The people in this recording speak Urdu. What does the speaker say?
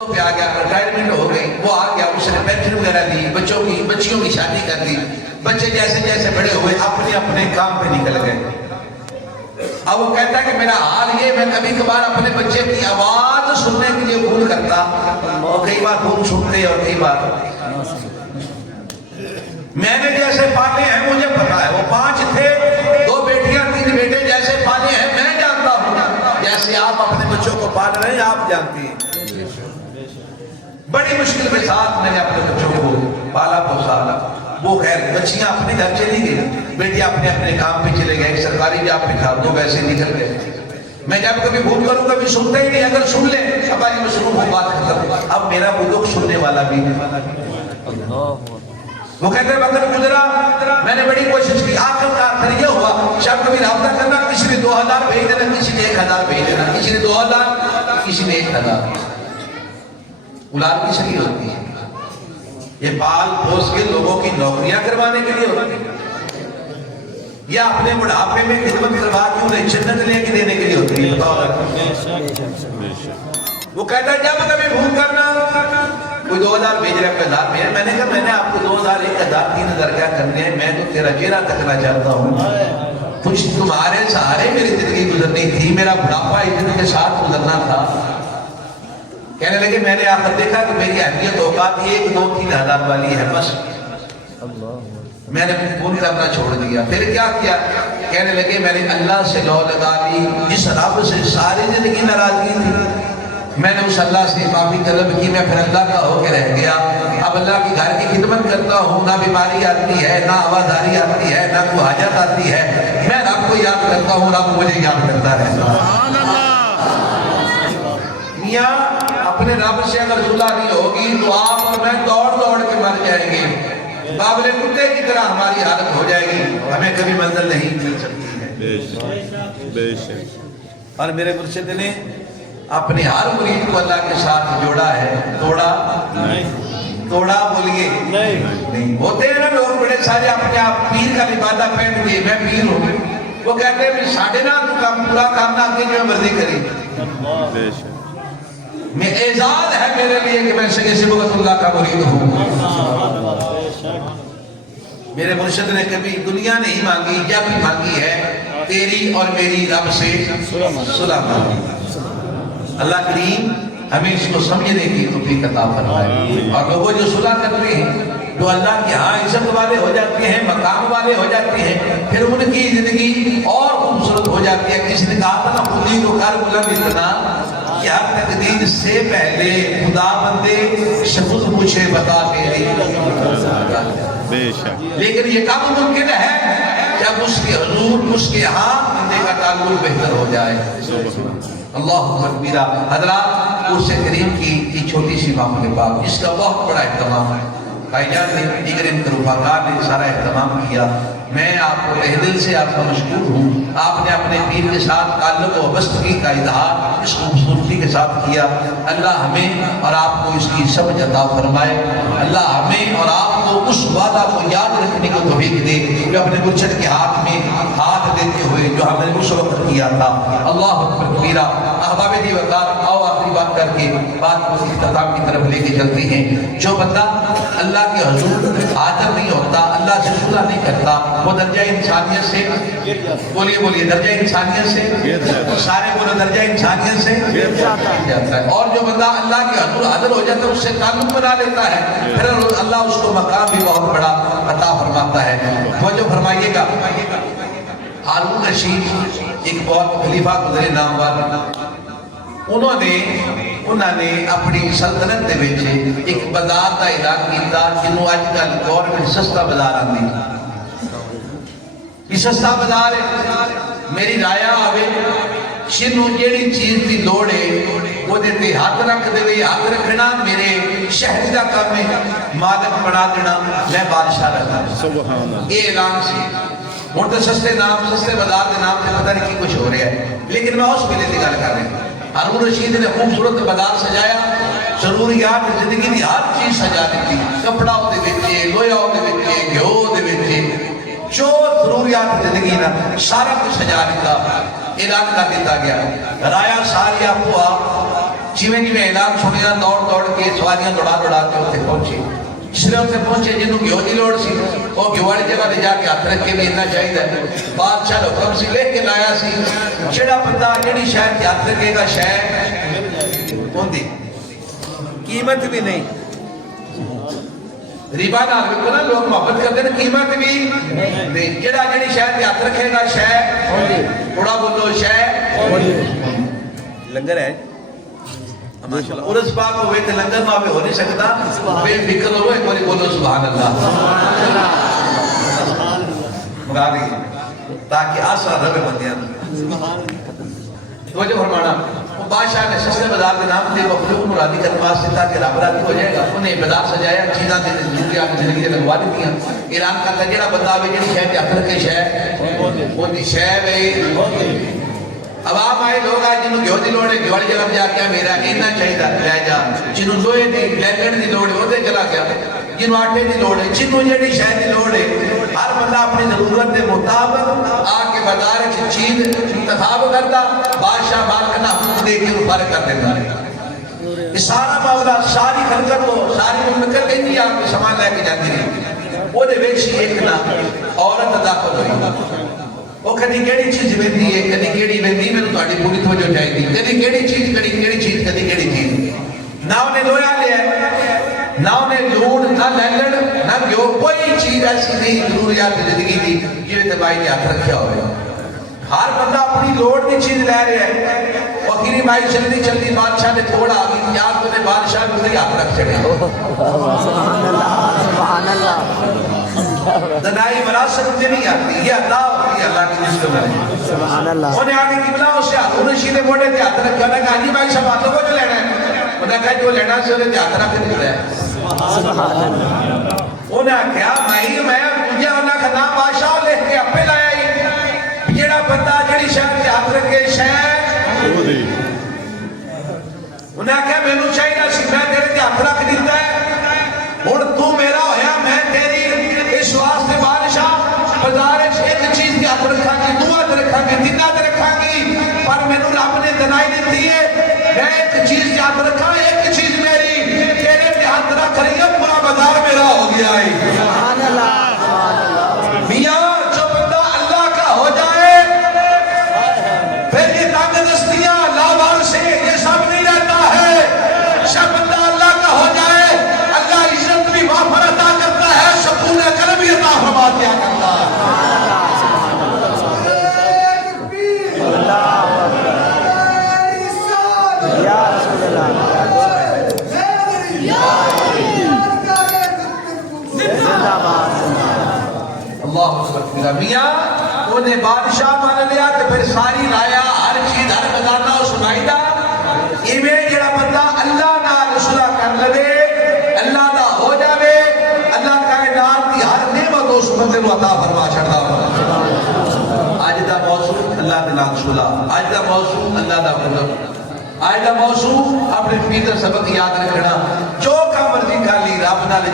پہ آ گیا، ریٹائرمنٹ ہو گئی، وہ آ گیا، اس نے پینشن وغیرہ دی، بچیوں کی شادی کر دی، بچے جیسے جیسے بڑے ہوئے اپنے اپنے کام پہ نکل گئے۔ اب وہ کہتا ہے کہ میرا حال یہ، میں کبھی کبھار اپنے بچے کی آواز سننے کے لیے فون کرتا، اور کئی بار فون سنتے اور کئی بار میں نے جیسے پالے ہیں مجھے پتا ہے، وہ 5 تھے، 2 بیٹیاں 3 بیٹے، جیسے پالے ہیں میں جانتا ہوں، جیسے آپ اپنے بچوں کو پال رہے ہیں آپ جانتی ہیں۔ بڑی مشکل کے ساتھ میں نے اپنے بچوں کو پالا پوسا، وہ خیر بچیاں اپنے گھر چلی گئی، بیٹے اپنے اپنے کام پہ چلے گئے، ایک سرکاری جاب پہ تھا، 2 ویسے نکل گئے۔ میں جب کبھی فون کروں کبھی سنتے ہی نہیں، اگر سن لیں ابا جی میں سنوں وہ بات ختم۔ اب میرا وہ دکھ سننے والا بھی وہ کہتے ہیں وقت گزرا، میں نے بڑی کوشش کی، آخر کار یہ ہوا شب کبھی رابطہ کرنا، کسی نے 2000 بھیج دینا، کسی نے 1000 بھیج دینا، کسی نے 2000 کسی نے 1000۔ اولاد کس لیے ہوتی ہے؟ یہ پال پوس کے لوگوں کی نوکریاں کروانے کے لیے ہوتی ہے یا اپنے بڑھاپے میں خدمت کروا کے انہیں جنت لے کے دینے کے لیے ہوتی ہے؟ وہ کہتا ہے جب کبھی بھول کرنا کوئی 2000 بھیج رہا ہے، 1000 بھیج رہا ہے، میں نے کہا میں نے آپ کو 2000 1000 3000 کیا کرنے ہیں، میں تو تیرا چہرہ تکنا چاہتا ہوں، کچھ تمہارے سہارے میری زندگی گزرنی تھی، میرا بڑھاپا عزت کے ساتھ گزرنا تھا۔ کہنے لگے میں نے آخر دیکھا کہ میری اہمیت اوقات 1 2 3 ہزار والی ہے، بس میں نے فون کرنا چھوڑ دیا۔ پھر کیا کیا؟ کہنے لگے میں نے اللہ سے لو لگا لی، جس رب سے ساری زندگی ناراضگی تھی، میں نے اس اللہ سے معافی طلب کی، میں پھر اللہ کا ہو کے رہ گیا۔ اب اللہ کی گھر کی خدمت کرتا ہوں، نہ بیماری آتی ہے، نہ آوازاری آتی ہے، نہ کوئی حاجت آتی ہے، میں رب کو یاد کرتا ہوں، رب مجھے یاد کرتا رہتا ہے۔ میاں اپنے رب سے اگر صلح نہیں ہوگی تو آپ اور میں دوڑ دوڑ کے مر جائیں گے، بابلے کتے کی طرح ہماری حالت ہو جائے گی، ہمیں کبھی منزل نہیں مل سکتی ہے۔ بے شک۔ اور میرے مرشد نے اپنے ہر مرید کو اللہ کے ساتھ جوڑا ہے، توڑا توڑا بولیے نہیں۔ ہوتے ہیں نا لوگ بڑے سارے اپنے آپ پیر کا لبادہ پہن کے، میں پیر ہوں، وہ کہتے ہیں کہ ساڑھے نا تو کام پورا کرنا کی جو مرضی کری۔ بے شک۔ میں اعزاز ہے میرے لیے کہ میں سید صبغت اللہ کا مرید ہوں۔ میرے مرشد نے کبھی دنیا نہیں مانگی، جب بھی مانگی ہے تیری اور میری رب سے صلح مانگی۔ اللہ کریم ہمیں اس کو سمجھنے کی توفیق عطا فرمائے، اور لوگوں جو صلح کرتے ہیں جو اللہ کے ہاں عزت والے ہو جاتے ہیں، مقام والے ہو جاتے ہیں، پھر ان کی زندگی اور خوبصورت ہو جاتی ہے۔ کسی نے کہا تھا نا خودی کو کر بلند اتنا کہ ہر تقدیر سے پہلے خدا بندے شخص مجھے بتا تیری۔ بے شک۔ لیکن یہ کام ممکن ہے جب اس کے حضور اس کے ہاں بندے کا تعلق بہتر ہو جائے۔ اللہ اکبر۔ حضرات اس سے کریم کی چھوٹی سی محفل پاک جس کا بہت بڑا اہتمام ہے، بھائی جان نے دیگر رفقاء نے سارا اہتمام کیا، میں آپ کو تہ دل سے آپ کا مشکور ہوں۔ آپ نے اپنے پیر کے ساتھ تعلق و وابستگی کا اظہار اس خوبصورتی کے ساتھ کیا۔ اللہ ہمیں اور آپ کو اس کی سمجھ عطا فرمائے، اللہ ہمیں اور آپ کو اس وعدہ کو یاد رکھنے کو توفیق دے جو اپنے مرشد کے ہاتھ میں ہاتھ دیتے ہوئے جو ہم نے اس وقت کیا تھا۔ اللہ اکبر کبیرہ۔ احباب دیوتار، آؤ آخری بات کر کے بات کو اختتام کی طرف لے کے چلتے ہیں۔ جو بندہ اللہ کے حضور حاضر نہیں ہوتا، اللہ سے صلح نہیں کرتا، وہ درجہ انسانیت سے بولیے درجہ انسانیت سے سارے بولو درجہ انسانیت سے جاتا ہے۔ اور جو بندہ اللہ کے حضور حاضر ہو جاتا ہے اس سے تعلق بنا لیتا ہے، پھر اللہ اس کو مقام بھی بہت بڑا عطا فرماتا ہے۔ وہ جو فرمائیے گا ہارون رشید ایک بہت خلیفہ گزرے نامور، انہوں نے اپنی سلطنت دے وچ ایک بازار کا اعلان کیتا جنوں اج کل گورنمنٹ سستا بازار آندی، یہ سستا بازار ہے، میری رائے آوے جنوں جیڑی چیز دی لوڑ ہے وہ دیتے ہاتھ رکھ دے، ہاتھ رکھنا میرے شہری کا کام ہے، مالک بنا دینا میں بادشاہ رکھنا۔ سبحان اللہ۔ یہ اعلان سی ہوں تو سستے بازار کے نام سے پتہ نہیں کی کچھ ہو رہا ہے، لیکن میں اس ویلے کی گل کر رہا ہوں۔ ہارون رشید نے خوبصورت بازار سجایا، ضروریات زندگی کی ہر چیز سجا دیتی، کپڑا دے وچے، لویا دے وچے، گھیو دے وچے، جو ضروریات زندگی نا سارا کچھ سجا دیتا، اعلان کر دیتا گیا۔ رایا ساری آپ جویں جویں اعلان سنیا دوڑ دوڑ کے سواریاں دوڑا دوڑا کے اتنے پہنچے. جسے اتنے پہنچے جنہوں گھیو دی لوڑ سی وہ گھیو والی جگہ لے جا کے ہاتھ رکھ کے بھی اتنا چاہیے. بادشاہ نے حکم سی لے کے لایا سی جڑا بندہ جڑی شاید ہاتھ رکھے گا شاید ہوندی قیمت بھی نہیں. ربا نال ویکھو نا لوگ محبت کرتے ہیں قیمت بھی نہیں. جڑا جڑی شاید ہاتھ رکھے گا شاید تھوڑا بولو شاید لنگر ہے ماشاءاللہ. عرس پاک ہوئے تے لنگر ماں پہ ہو نہیں سکتا. بے فکر ہو ایک باری بولو سبحان اللہ مگا دی تاکہ آسرا رہے بندیاں. توجہ فرمانا بادشاہ نے سستے بازار کے نام دے مخلوق مرادی کا نماز سے تاکہ رب راضی ہو جائے گا. انہیں بازار سجایا چیزاں دے ضروریات کی زندگی لگوا دی تھیں. اعلان کرتا جڑا بندہ آوے جڑی شے تے ہاتھ رکھے شے وہ دی شے وے. عوام آئے لوگ آئے جنہوں گھیو دی لوڑے گھیو والی جگہ جا کے میرا اینا چاہیے لے جا. جنہوں لوہے دی لیکن دی لوڑے وہ دے چلا گیا. جنہوں آٹے دی لوڑے جنہوں جڑی شے دی لوڑے ہر بندہ اپنی ضرورت کے مطابق آ کے بازار کی چیز انتخاب کرتا. بادشاہ مالک نہ حکم دے کے فرق کر دیتا. یہ سارا معاملہ ساری خلقت کو ساری مملکت کے لیے آپ کو سامان لے کے جاتی رہی. وہ دے ویچی ایک نہ عورت داخل ہوئی. وہ کدی کیڑی چیز ویندی ہے کدی کیڑی ویندی میں تہاڈی پوری توجہ چاہیے. کدی کیڑی چیز کدی کیڑی چیز کدی کیڑی چیز. نہ انہیں لویا لیا نہ انہیں لوڑ نہ لینڈ نہ گھیو کوئی چیز ایسی نہیں ضروریات زندگی دی جنہیں تباہی نے ہاتھ رکھا ہوئے. ہر بندہ اپنی لوڑ کی چیز لے رہے ہیں. وکیلی مائی چلتی چلتی بادشاہ نے تھوڑا آگی یاد تو نے بادشاہ کو ہی ہاتھ رکھ چڑھے. دنائی مناسب مجھے نہیں آتی یہ عطا ہوتی ہے اللہ کی جس میں. انہیں آگے قبلہ اسے ہاتھ انہیں شیدے موڑے تھے ہاتھ رکھا. انہیں کہا جی بھائی سب ہاتھوں کو جو لینا ہے. انہیں کہا جو لینا سے انہیں ہاتھ رکھ نہیں رہا ہے. انہیں کہا میں مجھے انہیں کہا نام بادشاہ لے کے اپنے لایا ہی جیڑا بندہ جیڑی شہر کے ہاتھ رکھے شہر. انہیں کہا میں نو چاہیے سی میں تیرے کے ہاتھ رکھ دیتا ہے اور تو میرا ہویا میں تیری اس واسطے بادشاہ بازار ایک چیز کے ہاتھ رکھا گی دو ہاتھ رکھا گی تین ہاتھ رکھا گی پر میں نو رب نے دنائی دیتی ہے. میں ایک چیز کے ہاتھ رکھا ایک چیز میری تیرے کے ہاتھ رکھ رہی ہے پورا بازار میرا ہو گیا ہے. میاں جو بندہ اللہ کا ہو جائے پھر یہ تانگ دستیاں لاوال سے یہ سب نہیں رہتا ہے. شب بندہ اللہ کا ہو جائے اللہ عزت بھی وافر عطا کرتا ہے سکون قلب بھی عطا فرما دیا کرتا ہے. اللہ اکبر. میاں انہیں بادشاہ مان لیا تو پھر ساری لایا ہر چیز ہر خزانہ اس مائدہ ایویں جڑا بندہ اللہ نال صلح کر لے اللہ دا ہو جاوے اللہ کائنات دی ہر نعمت اس بندے کو عطا فرما چھڑدا. اج دا موضوع اللہ دے نال صلح. اج دا موضوع اللہ دا قدرت. اج دا موضوع اپنے فیدر سبق یاد رکھنا جو کام مرضی کر لی رب نال